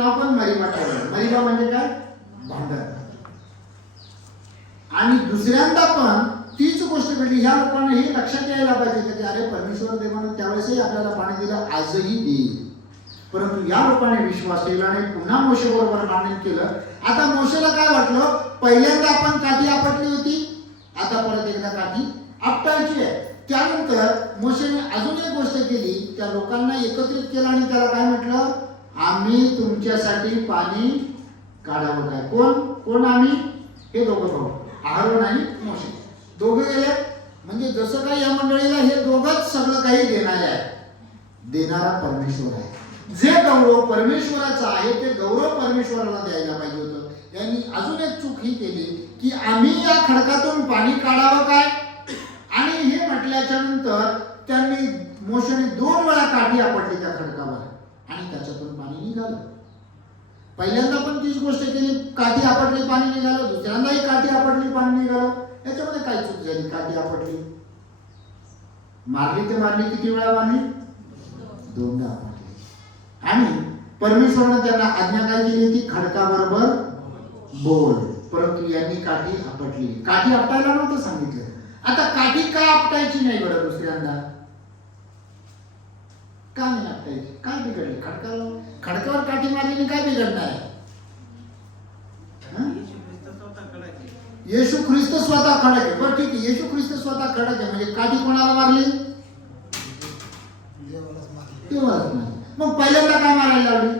नाव पण मरिबा ठेवलं. मरिबा म्हणजे काय? भांडण. आणि दुसऱ्यांदा पण तीच गोष्ट घडली. ह्या लोकांना हे लक्षात यायला पाहिजे की अरे परमेश्वर देवाने त्यावेळेसही आपल्याला पाणी दिलं, आजही देईल. परंतु या लोकांनी विश्वास ठेवला आणि पुन्हा मोशे बरोबर भांडण केलं. आता मोशेला काय वाटलं, पहिल्यांदा आपण काठी आपटली होती, आता परत एकदा काठी आपटायची आहे. त्यानंतर मोशेने अजून एक गोष्ट केली, त्या लोकांना एकत्रित केलं आणि त्याला काय म्हटलं, आम्ही तुमच्यासाठी पाणी काढावं काय? कोण कोण? आम्ही, हे दोघं भाऊ, आरोन आणि मोशे दोघे गेले. म्हणजे जसं काही या मंडळीला हे दोघंच सगळं काही देणारे आहे. देणारा परमेश्वर आहे. जे गौरव परमेश्वराचा आहे ते गौरव परमेश्वराला द्यायला पाहिजे होतं. यांनी अजून एक चूक ही केली की आम्ही या खडकातून पाणी काढावं काय? आणि हे म्हटल्याच्या नंतर त्यांनी मोशेने 2 वेळा काठी आपटली त्या खडकावर आणि त्याच्यातून पाणी निघालं. पहिल्यांदा पण तीच गोष्ट केली, काठी आपटली पाणी निघालं. दुसऱ्यांदाही काठी आपटली पाणी निघालं. याच्यामध्ये काय चूक झाली? काठी आपटली, मारली ते मारली किती वेळा पाणी? 2दा आपटली. आणि परमेश्वराने त्यांना आज्ञा काय केली होती? खडकाबरोबर बोल. परंतु यांनी काठी आपटली. काठी आपटायला नव्हतं सांगितलं. आता काठी का आपटायची नाही बरं दुसऱ्यांदा? का नाही आपटायची? काय बिघडले? खडकावर काठी मारली काय बिघडणार आहे? येशू ख्रिस्त स्वतः खडक आहे. बरं ठीक आहे, येशू ख्रिस्त स्वतः खडक आहे म्हणजे काठी कोणाला मारली? देवालाच मारली. मग पहिल्यांदा काय मारायला लावली?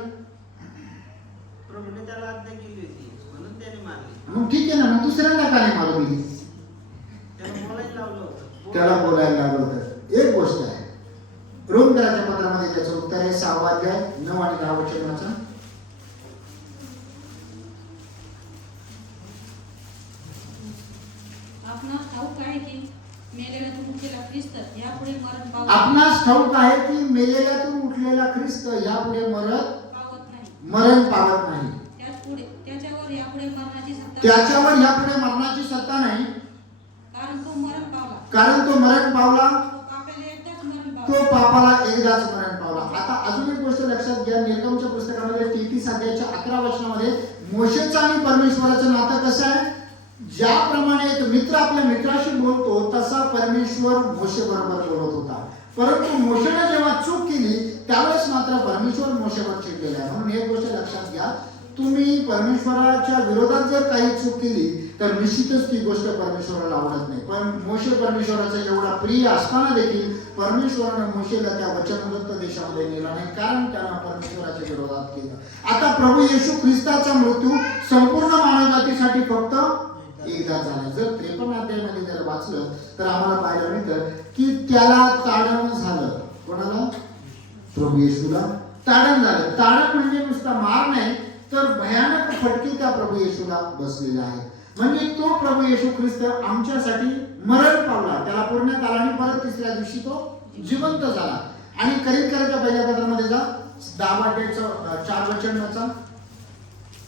प्रभूने त्याला आज्ञा केली होती म्हणून त्याने मारली. मग ठीक आहे ना, मग दुसऱ्यांदा का नाही मारू दिली? त्याला बोलायला लावलं होतं. त्याला बोलायला लावलं होतं. एक गोष्ट आहे, रोमकराच्या पत्रामध्ये त्याचं उत्तर आहे 6वा अध्याय 9 आणि 10 वचनाचं. आपणास ठाऊक आहे की मेलेल्यातून उठलेला ख्रिस्त यापुढे मरण पावत आपणास ठाऊक आहे की मेलेल्यातून उठलेला ख्रिस्त यापुढे नाही. मरण पावत नाही. त्याच्यावर यापुढे मरणाची सत्ता त्याच्यावर यापुढे मरणाची सत्ता नाही, कारण तो मरण पावला. कारण तो मरण पावला, तो पापाला एकदाच मरण पावला. तो पापाला एकदाच मरण पावला. आता अजून एक गोष्ट लक्षात घ्या, निर्गमच्या पुस्तकामध्ये 33 अध्यायाच्या 11 वचनामध्ये मोशेचं आणि परमेश्वराचं नातं कसं आहे? ज्याप्रमाणे एक मित्र आपल्या मित्राशी बोलतो तसा परमेश्वर मोशे बरोबर बोलत होता. परंतु मोशेने जेव्हा चूक केली त्यावेळेस मात्र परमेश्वर मोशेवर चिडलेला आहे. म्हणून एक गोष्ट लक्षात घ्या, तुम्ही परमेश्वराच्या विरोधात जर काही चूक केली तर निश्चितच ती गोष्ट परमेश्वराला आवडत नाही. पण मोशे परमेश्वराचा एवढा प्रिय असताना देखील परमेश्वराने मोशेला त्या वचनबद्ध देशामध्ये नेला नाही, कारण त्यानं परमेश्वराच्या विरोधात केलं. आता प्रभू येशू ख्रिस्ताचा मृत्यू संपूर्ण मानवजातीसाठी फक्त एकदा झाला. जर 53 अध्यायामध्ये जर वाचलं तर आम्हाला पाहायला मिळतं की त्याला ताडण झालं. कोणाला? प्रभू येशूला ताडण झालं. ताडण म्हणजे नुसता मार नाही तर भयानक फटके त्या प्रभू येशूला बसलेले आहेत. म्हणजे तो प्रभू येशू ख्रिस्त आमच्यासाठी मरण पावला, त्याला पुरण्यात आला आणि परत 3ऱ्या दिवशी तो जिवंत झाला. आणि करिंथकराच्या पहिल्या पत्रामध्ये जा, 10 अध्यायाचं 4 वचन वाचा.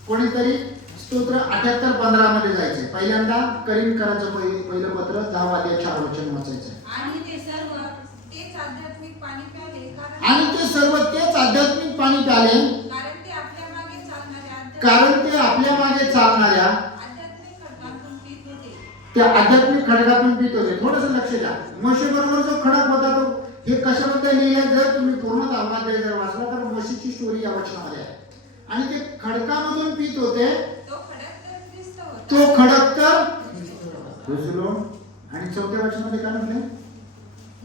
कोणीतरी स्तोत्र 78-15 मध्ये जायचंय. पहिल्यांदा करिंथकराचं पहिलं पत्र 10 अध्याय 4 वचन वाचायचंय. आणि ते सर्व तेच आध्यात्मिक पाणी प्याले, आणि ते सर्व तेच आध्यात्मिक पाणी प्याले, कारण ते आपल्या मागे चालणाऱ्या आध्यात्मिक खडकातून पीत होते. त्या आध्यात्मिक खडकातून पित होते. थोडस लक्ष द्या, मोशे बरोबर जो खडक होता तो हे कशाबद्दल लिहिलंय? जर तुम्ही पूर्ण 10 अध्याय जर वाचला तर मोशेची स्टोरी या वचनामध्ये आहे. आणि ते खडकामधून पित होते. तो खडक तर बुजलो. आणि 4थ्या वचनामध्ये काय म्हटले?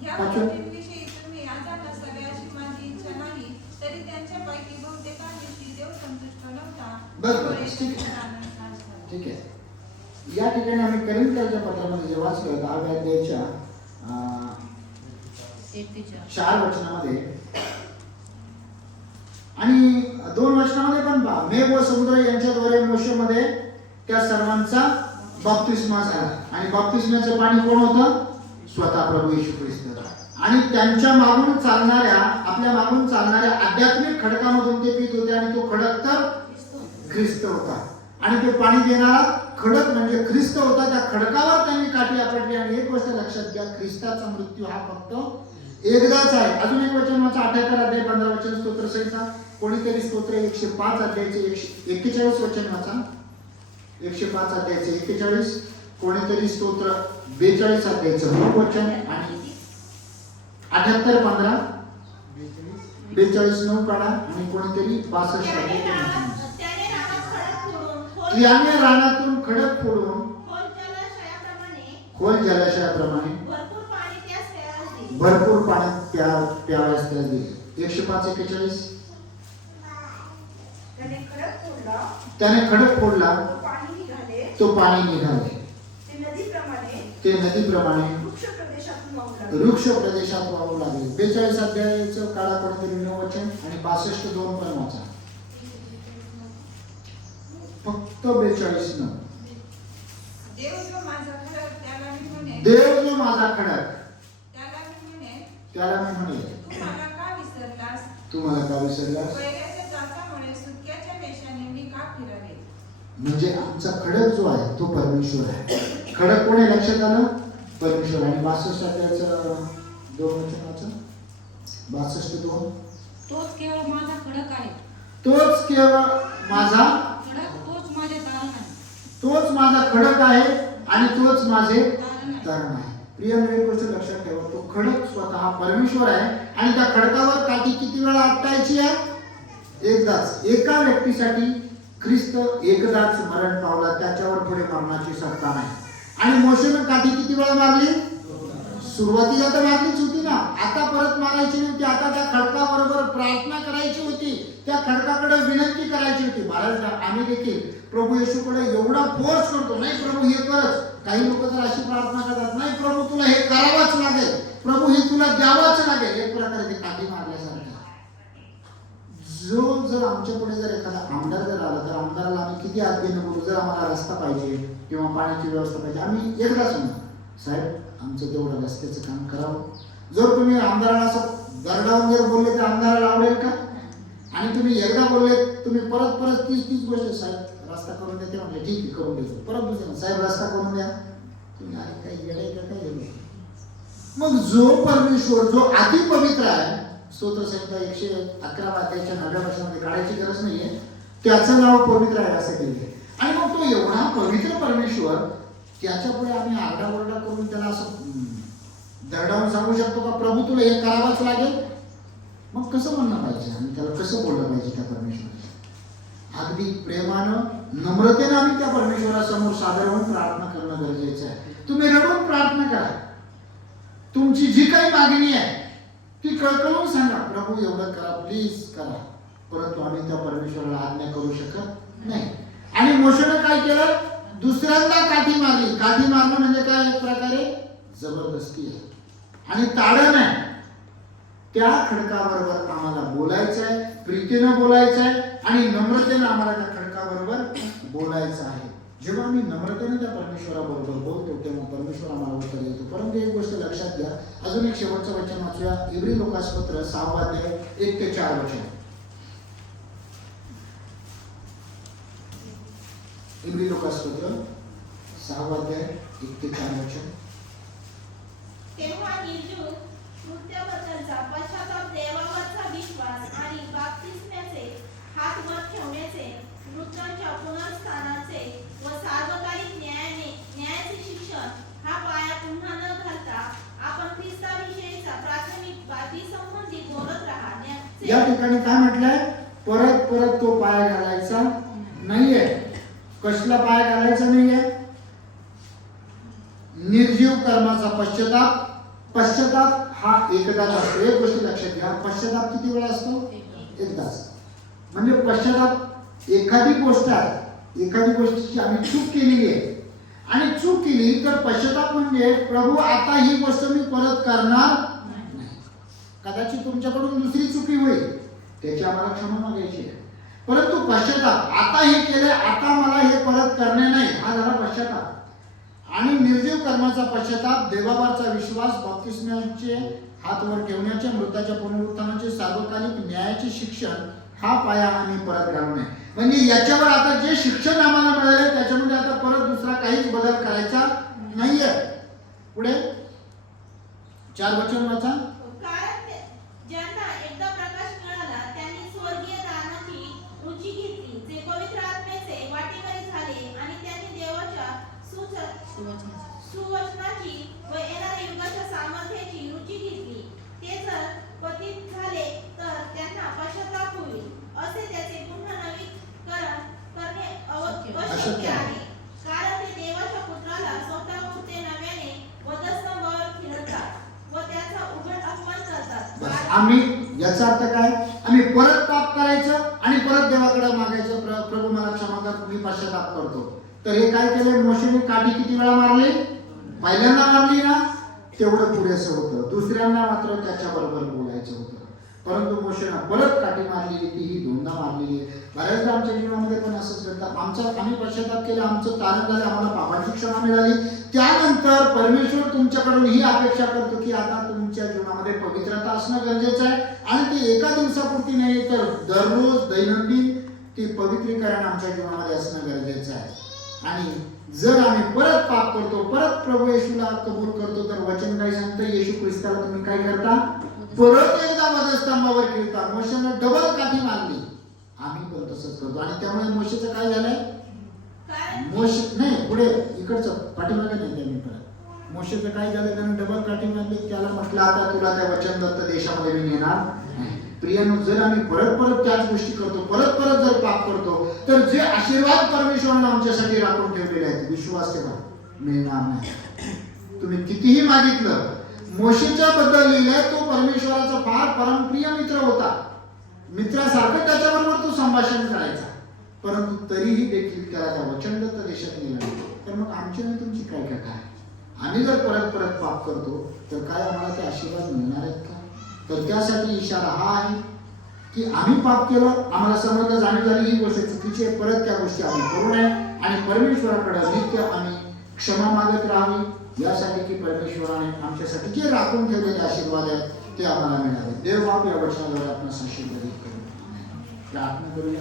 या गोष्टींविषयी तुम्ही आजाला सगळ्याशी माझी इच्छा नाही, तरी त्यांच्यापैकी बहुतेकांविषयी देव संतुष्ट नव्हता. बस ठीक आहे. या ठिकाणी आम्ही करिंथकराच्या पत्रामध्ये जे वाचलं 10व्या अध्यायाच्या 4 वचनामध्ये आणि 2 वचनामध्ये पण पहा, मेघ व समुद्र यांच्याद्वारे मोशेमध्ये त्या सर्वांचा बप्तिस्मा झाला. आणि बप्तिस्म्याचं पाणी कोण होतं? स्वतः प्रभू येशू ख्रिस्त. आणि त्यांच्या मागून चालणाऱ्या, आपल्या मागून चालणाऱ्या आध्यात्मिक खडकामधून ते पित होते. आणि तो खडक तर ख्रिस्त होता. आणि ते पाणी देणारा खडक म्हणजे ख्रिस्त होता. त्या खडकावर त्यांनी काठी आपटली. आणि एक गोष्ट लक्षात घ्या, ख्रिस्ताचा मृत्यू हा फक्त एकदाच आहे. अजून एक वचन वाचा 78 अध्याय 15 वचन स्तोत्र संहिता. कोणीतरी स्तोत्र 105 अध्यायाचे 141 वचन वाचा. 105 अध्यायाचे 41. कोणीतरी स्तोत्र 42 अध्यायाचं मूळ वचन आणि 78 15 42 9 काढा आणि कोणीतरी 62 अध्याय त्याने रानात खडक फोडून याने रानातून खडक फोडून खोल जलाशयाप्रमाणे भरपूर पाणी त्यास प्यायला दिले. भरपूर पाणी प्यावयास त्यास दिले. 105 41. त्याने खडक फोडला, त्याने खडक फोडला, तो पाणी निघाले. तो पाणी निघाले. ते नदीप्रमाणे वृक्ष वृक्ष प्रदेशातून वाहू लागले. प्रदेशात वाहू लागले. 42 अध्यायाचं काळा कोणतरी 9 वचन आणि 62 2 पण वाचा. फक्त 42 9. देव जो माझा खडक त्याला मी म्हणे, देव जो माझा खडक त्याला मी म्हणे, त्याला मी म्हणे तू मला का विसरलास? तू मला का विसरलास? वैराच्या जाचामुळे सुटक्याच्या वेशाने मी का फिरावे? म्हणजे आमचा खडक जो आहे तो परमेश्वर आहे. खडक कोण आहे लक्षात आलं? परमेश्वर. आणि 62 अध्यायाचं 2 वचन वाचा. 62 2. तोच केवळ माझा खडक आहे. तोच केवळ माझा खडक तोच माझे तारण आहे. तोच माझा खडक आहे आणि तोच माझे तारण आहे. तारण आहे. प्रिय नवीन गोष्ट लक्षात ठेवा, तो खडक स्वतः परमेश्वर आहे आणि त्या खडकावर काठी किती वेळा आपटायची आहे? एकदाच. एका व्यक्तीसाठी ख्रिस्त एकदाच मरण पावला, त्याच्यावर पुढे मरणाची सत्ता नाही. आणि मोशेनं काठी किती वेळा मारली? सुरुवातीला तर मारलीच होती ना, आता परत मारायची नव्हती. आता त्या खडकाबरोबर प्रार्थना करायची होती, त्या खडकाकडे विनंती करायची होती. महाराज आम्ही देखील प्रभू येशूकडे एवढा फोर्स करतो, नाही प्रभू हे करच. काही लोक तर अशी प्रार्थना करतात, नाही प्रभू तुला हे करावंच लागेल, प्रभू हे तुला द्यावंच लागेल. एक प्रकारे ते काठी मारल्यासारखं. जो जर आमच्या पुढे जर एखादा आमदार जर आला तर आमदाराला आम्ही किती आज्ञेने बोलू, जर आम्हाला रस्ता पाहिजे किंवा पाण्याची व्यवस्था पाहिजे, आम्ही एकदाच म्हणू साहेब आमचं तेवढं रस्त्याचं काम करावं. जर तुम्ही आमदाराला असं दरडावून जर बोलले तर आमदाराला आवडेल का? आणि तुम्ही एकदा बोलले तुम्ही परत परत तीच गोष्ट, साहेब रस्ता करून देते म्हणजे ठीक आहे करून देतो. परत दुसऱ्या साहेब रस्ता करून द्या, तुम्ही आणि काही येडे का काय येऊ. मग जो परमेश्वर जो अति पवित्र आहे, स्तोत्र संहिता 111 अध्यायाच्या 9व्या वचनामध्ये काढायची गरज नाहीये, त्याचं नाव पवित्र आहे असं केलं. आणि मग तो एवढा पवित्र परमेश्वर, त्याच्या पुढे आम्ही आरडाओरडा करून त्याला असं दरडावून सांगू शकतो का प्रभू तुला हे करावंच लागेल? मग कसं म्हणणं पाहिजे आणि त्याला कसं बोललं पाहिजे त्या परमेश्वराला? अगदी प्रेमानं नम्रतेनं आम्ही त्या परमेश्वरासमोर सादर होऊन प्रार्थना करणं गरजेचं आहे. तुम्ही रडून प्रार्थना करा, तुमची जी काही मागणी आहे ती कळकळून सांगा, प्रभू एवढं करा प्लीज करा. परंतु आम्ही त्या परमेश्वराला आज्ञा करू शकत नाही. आणि मोशेनं काय केलं? दुसऱ्यांदा काठी मारली. काठी मारणं म्हणजे काय? एक प्रकारे जबरदस्ती आहे आणि ताडण आहे. त्या खडकाबरोबर आम्हाला बोलायचं आहे, प्रीतीनं बोलायचं आहे आणि नम्रतेनं आम्हाला त्या खडकाबरोबर बोलायचं आहे. जेव्हा आम्ही नम्रतेनं त्या परमेश्वराबरोबर बोलतो तेव्हा परमेश्वर आम्हाला उत्तर देतो. परंतु एक गोष्ट लक्षात घ्या, अजून एक शेवटचं वचन वाचूया. इब्री लोकासपत्र 6 अध्याय 1 ते 4 वचन. इब्री लोकासपत्र 6 अध्याय 1 ते 4 वचन. तेव्हा निर्जूत कृत्याबद्दलचा पश्चाताप, देवावरचा विश्वास आणि बाप्तिस्म्याचे हात वर ठेवण्याचे, मृतांच्या पुनरुत्थानाचे व सार्वकालिक न्यायाचे शिक्षण हा पाया पुन्हा न घालता आपण ख्रिस्ताविषयीचा प्राथमिक बाबी संबंधी बोलत राहण्याचे. या ठिकाणी काय म्हटलंय? परत परत तो पाया घालायचा नाहीये. कसला पाया घालायचा नाहीये? निर्जीव कर्माचा पश्चाताप. पश्चाताप हा एकदाच असतो. एक गोष्ट लक्षात घ्या, पश्चाताप किती वेळा असतो? एकदाच. म्हणजे पश्चाताप एखादी गोष्ट आहे, एखादी गोष्टीची आम्ही चूक केलेली आहे आणि चूक केली तर पश्चाताप म्हणजे प्रभू आता ही गोष्ट मी परत करणार नाही. कदाचित तुमच्याकडून दुसरी चुकी होईल, त्याची आम्हाला क्षमा मागायची आहे. परंतु पश्चाताप, आता हे केले, आता मला हे परत करणे नाही, हा झाला पश्चाताप. आणि निर्जीव कर्माचा पश्चाताप, देवावरचा विश्वास, बाप्तिस्म्याचे हात वर ठेवण्याचे, मृताच्या पुनरुत्थानाचे, सार्वकालिक न्यायाचे शिक्षण हा पाया आम्ही परत घालू नये. म्हणजे याच्यावर आता जे शिक्षण आम्हाला मिळाले त्याच्यामध्ये आता परत दुसरा काहीच बदल करायचा नाहीये. पुढे 4 वचन वाचा. ते पवित्र आत्म्याचे वाटेकरी झाले आणि त्यांनी देवाच्या सुवचनाची व येणाऱ्या युगाच्या सामर्थ्याची रुची घेतली. ते जर पतित झाले तर त्यांना पश्चाताप होईल, असे त्याचे पुन्हा नवीकरण करणे अशक्य आहे. कारण ते देवाच्या पुत्राला स्वतःपुरते नव्याने वधस्तंभावर खिळतात व त्याचा उघड अपमान करतात. बस आम्ही याचा अर्थ काय? आम्ही परत पाप करायचं आणि परत देवाकडे मागायचं, प्रभू मला क्षमा कर, मी पश्चाताप करतो. तर हे काय केलं? मोशेने काठी किती वेळा मारली? पहिल्यांदा मारली ना, तेवढं पुरेसं होतं. दुसऱ्यांदा मात्र त्याच्या बरोबर बोलायचं होतं. परंतु मोशेने परत काठी मारलेली, तीही दोनदा मारलेली आहे. बऱ्याचदा आमच्या जीवनामध्ये पण असंच घडतं. आम्ही पश्चाताप केलं, आमचं तारण झालं, आम्हाला पापाची क्षमा मिळाली. त्यानंतर परमेश्वर तुमच्याकडून ही अपेक्षा करतो की आता तुमच्या जीवनामध्ये पवित्रता असणं गरजेचं आहे आणि ते एका दिवसापुरती नाही तर दररोज दैनंदिन ती पवित्रीकरण आमच्या जीवनामध्ये असणं गरजेचं आहे. आणि जर आम्ही परत पाप करतो, परत प्रभू येशूला कबूल करतो, तर वचन काय सांगतं? येशू ख्रिस्ताला तुम्ही काय करता? परत एकदा वधस्तंभावर खिळता. मोशेने डबल काठी मारली, आम्ही पण तसंच करतो. आणि त्यामुळे मोशेचं काय झालंय? मोशे नाही, पुढे इकडचं पाठीमागे नाही त्यांनी परत. मोशेचं काय झालं? त्याने डबल काठी मारली. त्याला म्हटलं आता तुला त्या वचनदत्त देशामध्ये मी नेणार नाही. प्रियानो, जर आम्ही परत परत त्याच गोष्टी करतो, परत परत जर पाप करतो, तर जे आशीर्वाद परमेश्वराने आमच्यासाठी राखून ठेवलेले आहेत, विश्वास ठेवा, मिळणार नाही. तुम्ही कितीही मागितलं. मोशेच्या बद्दल लिहिलंय, तो परमेश्वराचा फार परमप्रिय मित्र होता. मित्रासारखं त्याच्याबरोबर तो संभाषण करायचा, परंतु तरीही देखील त्याला त्या वचनदत्त देशात नेलं नाही. तर मग आमची आणि तुमची काय कथा आहे? आम्ही जर परत परत पाप करतो तर काय आम्हाला ते आशीर्वाद मिळणार आहेत का? तर त्यासाठी इशारा हा आहे की आम्ही पाप केलं, आम्हाला समजलं, जाणीव झाली ही गोष्ट चुकीची आहे, परत त्या गोष्टी आम्ही करू नये आणि परमेश्वराकडे नित्य आम्ही क्षमा मागत राहावी, यासाठी की परमेश्वराने आमच्यासाठी जे राखून ठेवलेले आशीर्वाद आहेत ते आम्हाला मिळावे. देव बाप या वचनाद्वारे आपणास आशीर्वादित करू. प्रार्थना करूया.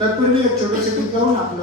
तत्पूर्वी एक छोटंसं गीत गाऊन आपलं